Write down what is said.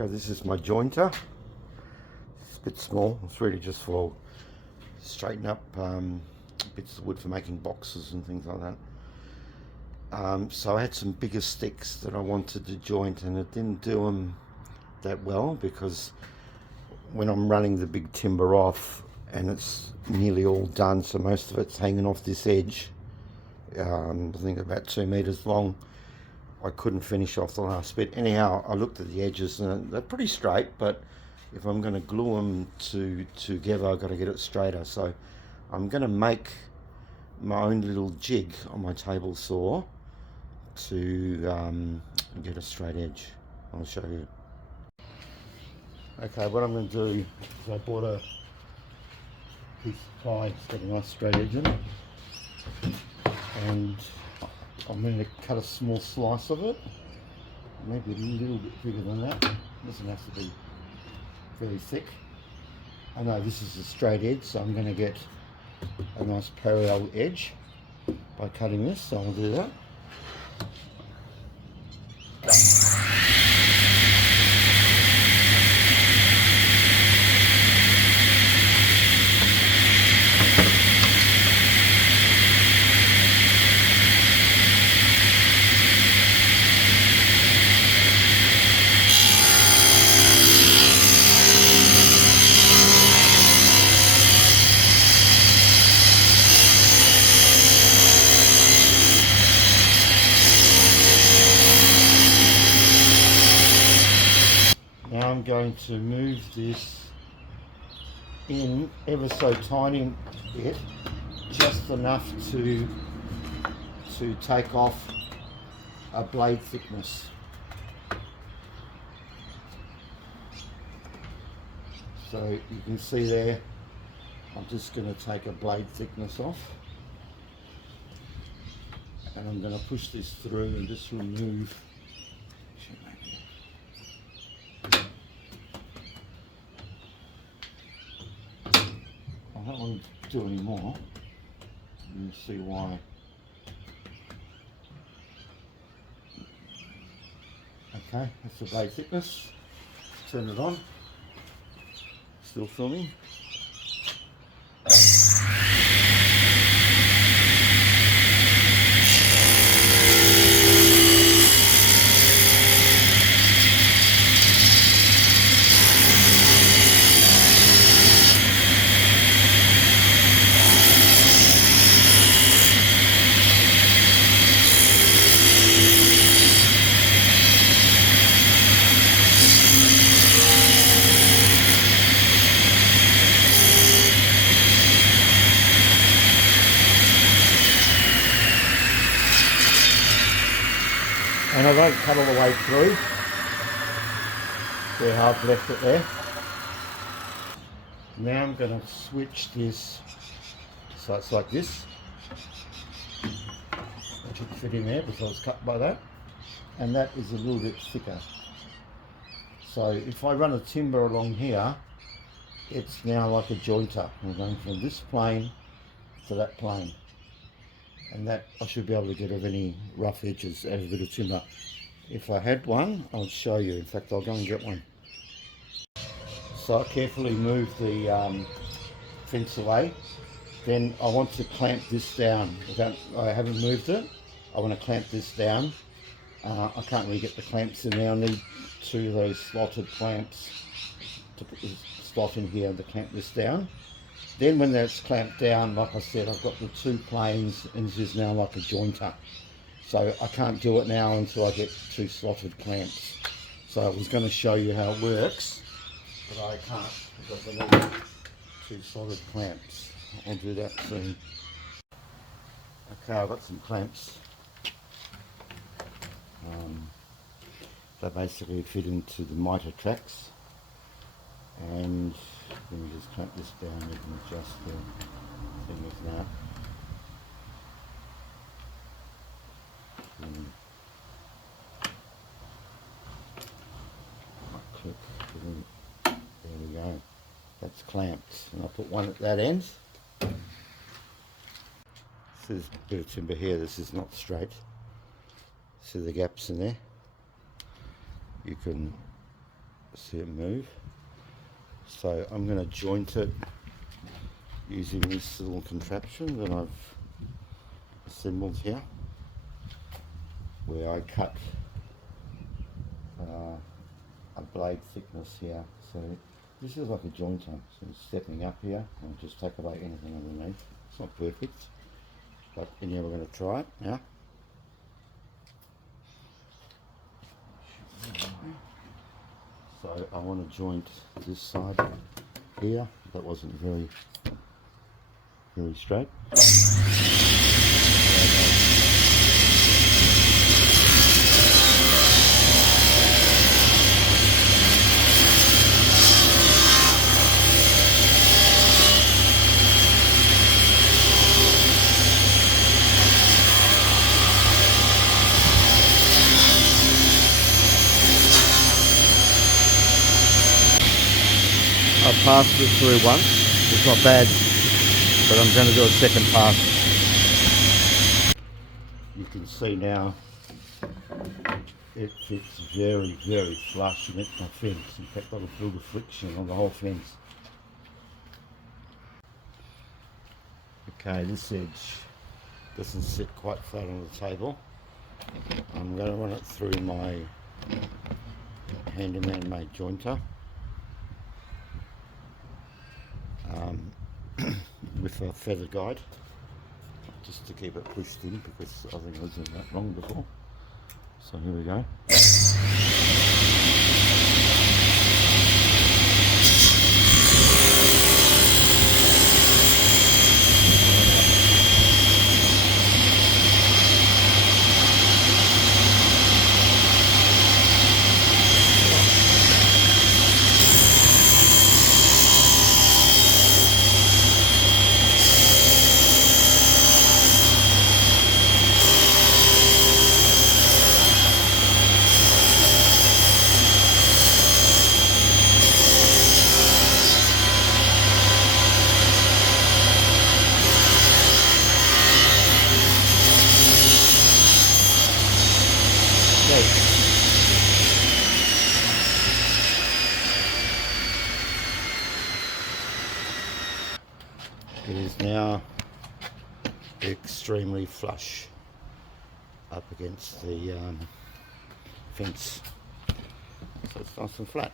Okay, this is my jointer. It's a bit small. It's really just for straighten up bits of wood for making boxes and things like that. So I had some bigger sticks that I wanted to joint, and it didn't do them that well because when I'm running the big timber off and it's nearly all done, so most of it's hanging off this edge, I think about 2 meters long, I couldn't finish off the last bit. Anyhow, I looked at the edges and they're pretty straight, but if I'm going to glue them together, I've got to get it straighter. So I'm going to make my own little jig on my table saw to get a straight edge. I'll show you. Okay, what I'm going to do is I bought a piece of ply, it's got a nice straight edge in it, and I'm going to cut a small slice of it, maybe a little bit bigger than that. It doesn't have to be very thick. I know this is a straight edge, so I'm going to get a nice parallel edge by cutting this, so I'll do that. Now I'm going to move this in ever so tiny bit, just enough to take off a blade thickness. So you can see there, I'm just going to take a blade thickness off, and I'm going to push this through and just remove. I don't want to do any more. You see why. Okay, that's the blade thickness. Turn it on. Still filming. And I won't cut all the way through. See how I've left it there. Now I'm going to switch this so it's like this. It should fit in there because I was cut by that. And that is a little bit thicker. So if I run a timber along here, it's now like a jointer. I'm going from this plane to that plane. And that I should be able to get of any rough edges out of a bit of timber. If I had one, I'll show you. In fact, I'll go and get one. So I carefully move the fence away. Then I want to clamp this down. I haven't moved it. I want to clamp this down. I can't really get the clamps in there. I need 2 of those slotted clamps to put this slot in here to clamp this down. Then when that's clamped down, like I said, I've got the 2 planes and this is now like a jointer. So I can't do it now until I get 2 slotted clamps. So I was going to show you how it works, but I can't because I need 2 solid clamps. I'll do that soon. Okay, I've got some clamps. They basically fit into the mitre tracks, and then we just clamp this down. You can adjust the thing with that. Click. There we go. That's clamped, and I'll put one at that end. So there's a bit of timber here. This is not straight. See the gaps in there? You can See it move. So I'm going to joint it using this little contraption that I've assembled here, where I cut a blade thickness here. So this is like a jointer. So it's stepping up here and just take away anything underneath. It's not perfect, but anyway, we're going to try it now. So I want to joint this side here. That wasn't very straight. I passed it through once. It's not bad, but I'm going to do a second pass. You can see now it fits very flush and it's my fence. In fact, I'll build a friction on the whole fence. Okay, this edge doesn't sit quite flat on the table. I'm going to run it through my handyman made jointer. With a feather guide, just to keep it pushed in, because I think I was doing that wrong before. So here we go. It is now extremely flush up against the fence, so it's nice and flat.